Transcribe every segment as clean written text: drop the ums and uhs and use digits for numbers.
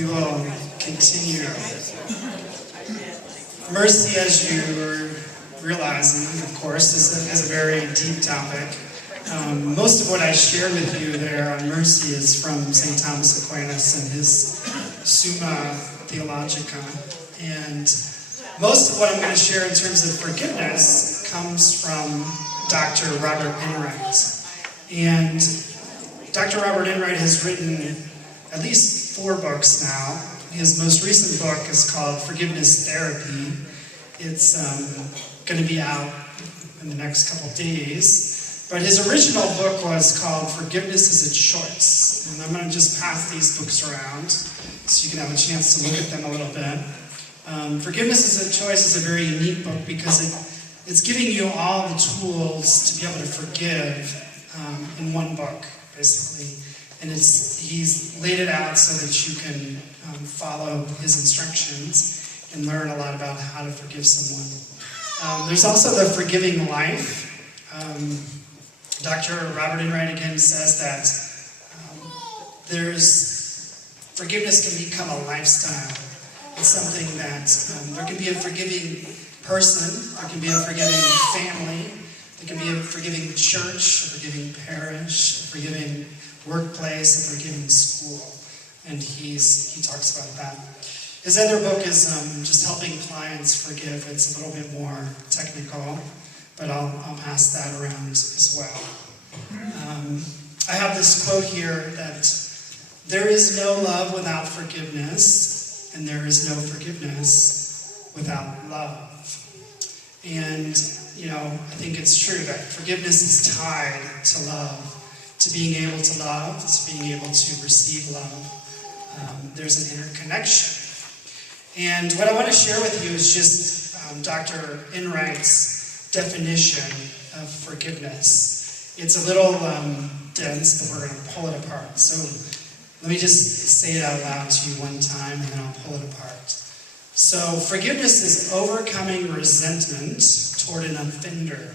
We will continue. Mercy, as you realize, of course, is a very deep topic. Most of what I shared with you there on mercy is from St. Thomas Aquinas and his Summa Theologica. And most of what I'm going to share in terms of forgiveness comes from Dr. Robert Enright. And Dr. Robert Enright has written at least 4 books now. His most recent book is called Forgiveness Therapy. It's going to be out in the next couple days. But his original book was called Forgiveness is a Choice. And I'm going to just pass these books around so you can have a chance to look at them a little bit. Forgiveness is a Choice is a very unique book because it's giving you all the tools to be able to forgive in one book, basically. And he's laid it out so that you can follow his instructions and learn a lot about how to forgive someone. There's also the Forgiving Life. Dr. Robert Enright again says that forgiveness can become a lifestyle. It's something that there can be a forgiving person, there can be a forgiving family, there can be a forgiving church, a forgiving parish, a forgiving workplace, a forgiving school. And he talks about that. His other book is just helping clients forgive. It's a little bit more technical, but I'll pass that around as well. I have this quote here that there is no love without forgiveness, and there is no forgiveness without love. And, I think it's true that forgiveness is tied to love, to being able to love, to being able to receive love. There's an interconnection. And what I want to share with you is just Dr. Enright's definition of forgiveness. It's a little dense, but we're going to pull it apart. So let me just say it out loud to you one time, and then I'll pull it apart. So forgiveness is overcoming resentment toward an offender,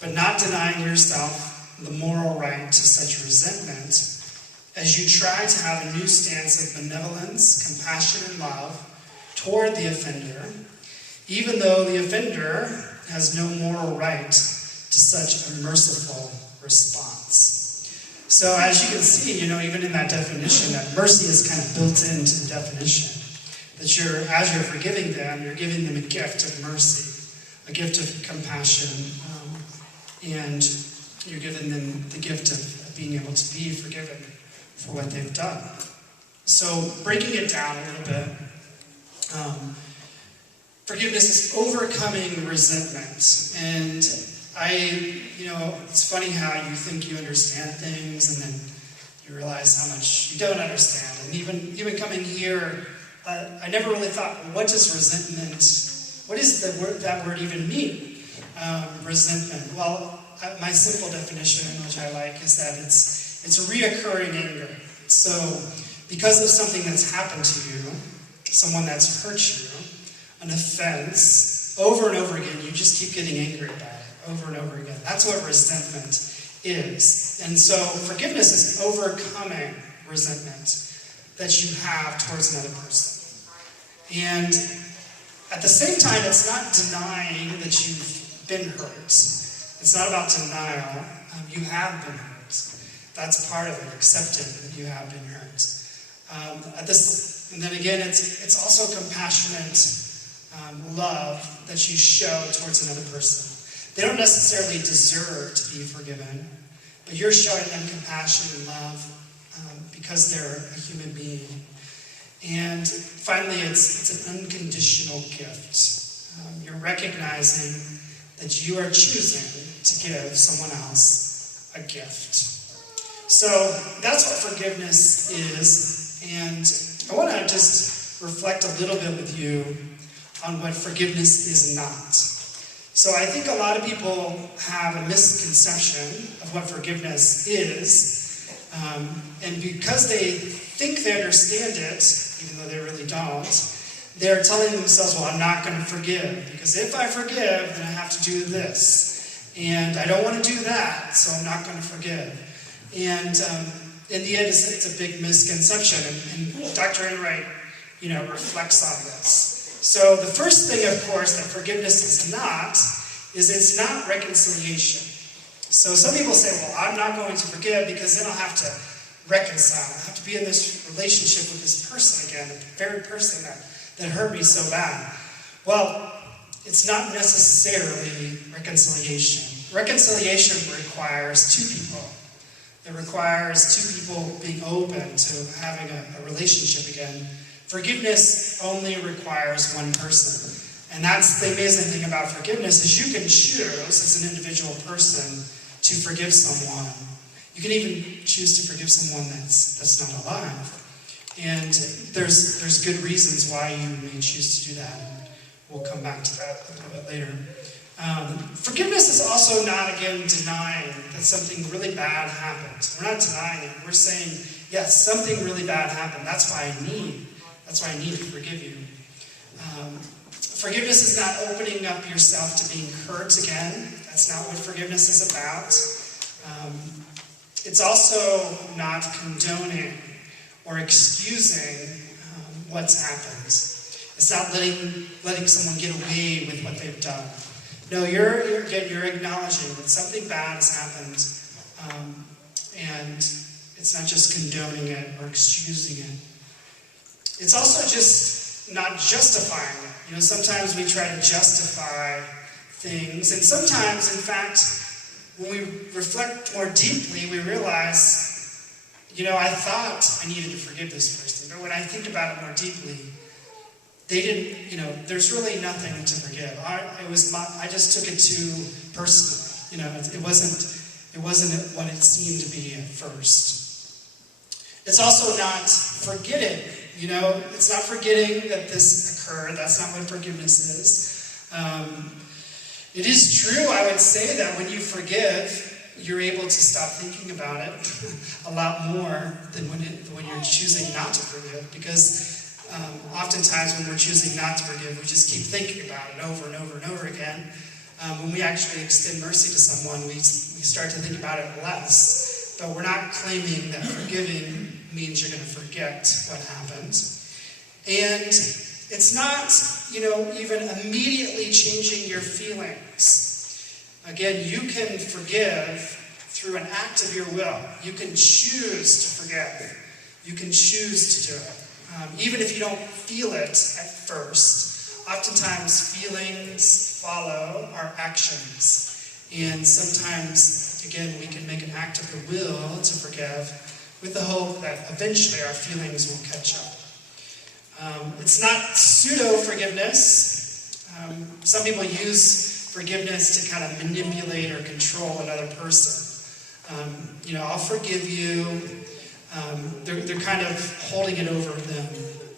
but not denying yourself the moral right to such resentment as you try to have a new stance of benevolence, compassion, and love toward the offender, even though the offender has no moral right to such a merciful response. So as you can see, even in that definition, that mercy is kind of built into the definition. That as you're forgiving them, you're giving them a gift of mercy, a gift of compassion, and you're giving them the gift of being able to be forgiven for what they've done. So breaking it down a little bit, forgiveness is overcoming resentment. And it's funny how you think you understand things and then you realize how much you don't understand. And even coming here, I never really thought, what does resentment, what does that word even mean? Resentment. Well, my simple definition, which I like, is that it's a reoccurring anger. So, because of something that's happened to you, someone that's hurt you, an offense, over and over again, you just keep getting angry about it, over and over again. That's what resentment is. And so, forgiveness is overcoming resentment that you have towards another person. And at the same time, it's not denying that you've been hurt. It's not about denial. You have been hurt. That's part of it, accepting that you have been hurt. And then again, it's also compassionate love that you show towards another person. They don't necessarily deserve to be forgiven, but you're showing them compassion and love because they're a human being. And finally, it's an unconditional gift. You're recognizing that you are choosing to give someone else a gift. So that's what forgiveness is. And I want to just reflect a little bit with you on what forgiveness is not. So I think a lot of people have a misconception of what forgiveness is. And because they think they understand it, even though they really don't, they're telling themselves, well, I'm not going to forgive. Because if I forgive, then I have to do this. And I don't want to do that, so I'm not going to forgive. And in the end, it's a big misconception, and Dr. Enright, reflects on this. So the first thing, of course, that forgiveness is it's not reconciliation. So some people say, well, I'm not going to forgive because then I'll have to reconcile. I have to be in this relationship with this person again, the very person that hurt me so bad. Well, it's not necessarily reconciliation. Reconciliation requires two people. It requires two people being open to having a relationship again. Forgiveness only requires one person. And that's the amazing thing about forgiveness, is you can choose as an individual person to forgive someone. You can even choose to forgive someone that's not alive. And there's good reasons why you may choose to do that. We'll come back to that a little bit later. Forgiveness is also not, again, denying that something really bad happened. We're not denying it. We're saying, yes, something really bad happened. That's why I need to forgive you. Forgiveness is not opening up yourself to being hurt again. That's not what forgiveness is about. It's also not condoning or excusing what's happened. It's not letting someone get away with what they've done. No, you're acknowledging that something bad has happened, and it's not just condoning it or excusing it. It's also just not justifying it. Sometimes we try to justify things, and sometimes, in fact, when we reflect more deeply, we realize, I thought I needed to forgive this person, but when I think about it more deeply, they didn't, there's really nothing to forgive. I just took it too personally. It wasn't what it seemed to be at first. It's also not forgetting. It's not forgetting that this occurred. That's not what forgiveness is. It is true, I would say, that when you forgive, you're able to stop thinking about it a lot more than when you're choosing not to forgive, because oftentimes when we're choosing not to forgive, we just keep thinking about it over and over and over again. When we actually extend mercy to someone, we start to think about it less, but we're not claiming that forgiving means you're going to forget what happened. And it's not, even immediately changing your feelings. Again, you can forgive through an act of your will. You can choose to forgive. You can choose to do it. Even if you don't feel it at first. Oftentimes, feelings follow our actions. And sometimes, again, we can make an act of the will to forgive with the hope that eventually our feelings will catch up. It's not pseudo-forgiveness. Some people use forgiveness to kind of manipulate or control another person. I'll forgive you. They're kind of holding it over them,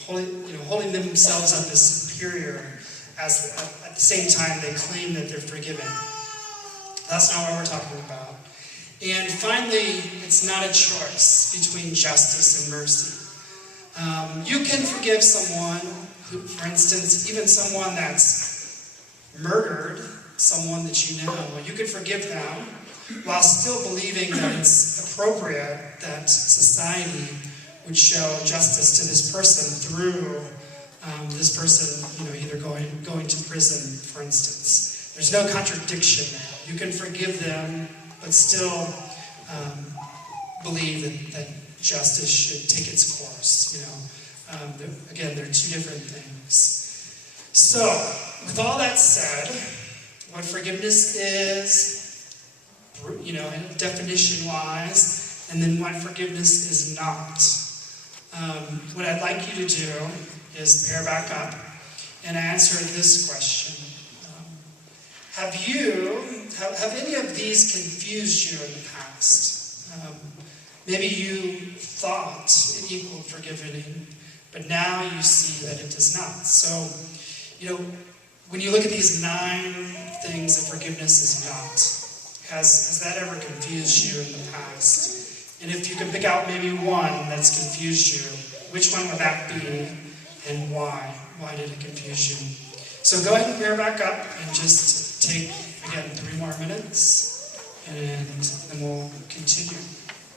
holding themselves up as superior, as at the same time they claim that they're forgiven. That's not what we're talking about. And finally, it's not a choice between justice and mercy. You can forgive someone who, for instance, even someone that's murdered someone that you know. You can forgive them while still believing that it's appropriate that society would show justice to this person through this person, either going to prison, for instance. There's no contradiction there. You can forgive them, but still believe that justice should take its course. Again, they're two different things. So, with all that said, what forgiveness is, definition-wise, and then what forgiveness is not. What I'd like you to do is pair back up and answer this question. Have any of these confused you in the past? Maybe you thought it equaled forgiving, but now you see that it does not. So, when you look at these 9 things that forgiveness is not, has that ever confused you in the past? And if you could pick out maybe one that's confused you, which one would that be, and why? Why did it confuse you? So go ahead and pair back up and just take, again, 3 more minutes, and then we'll continue.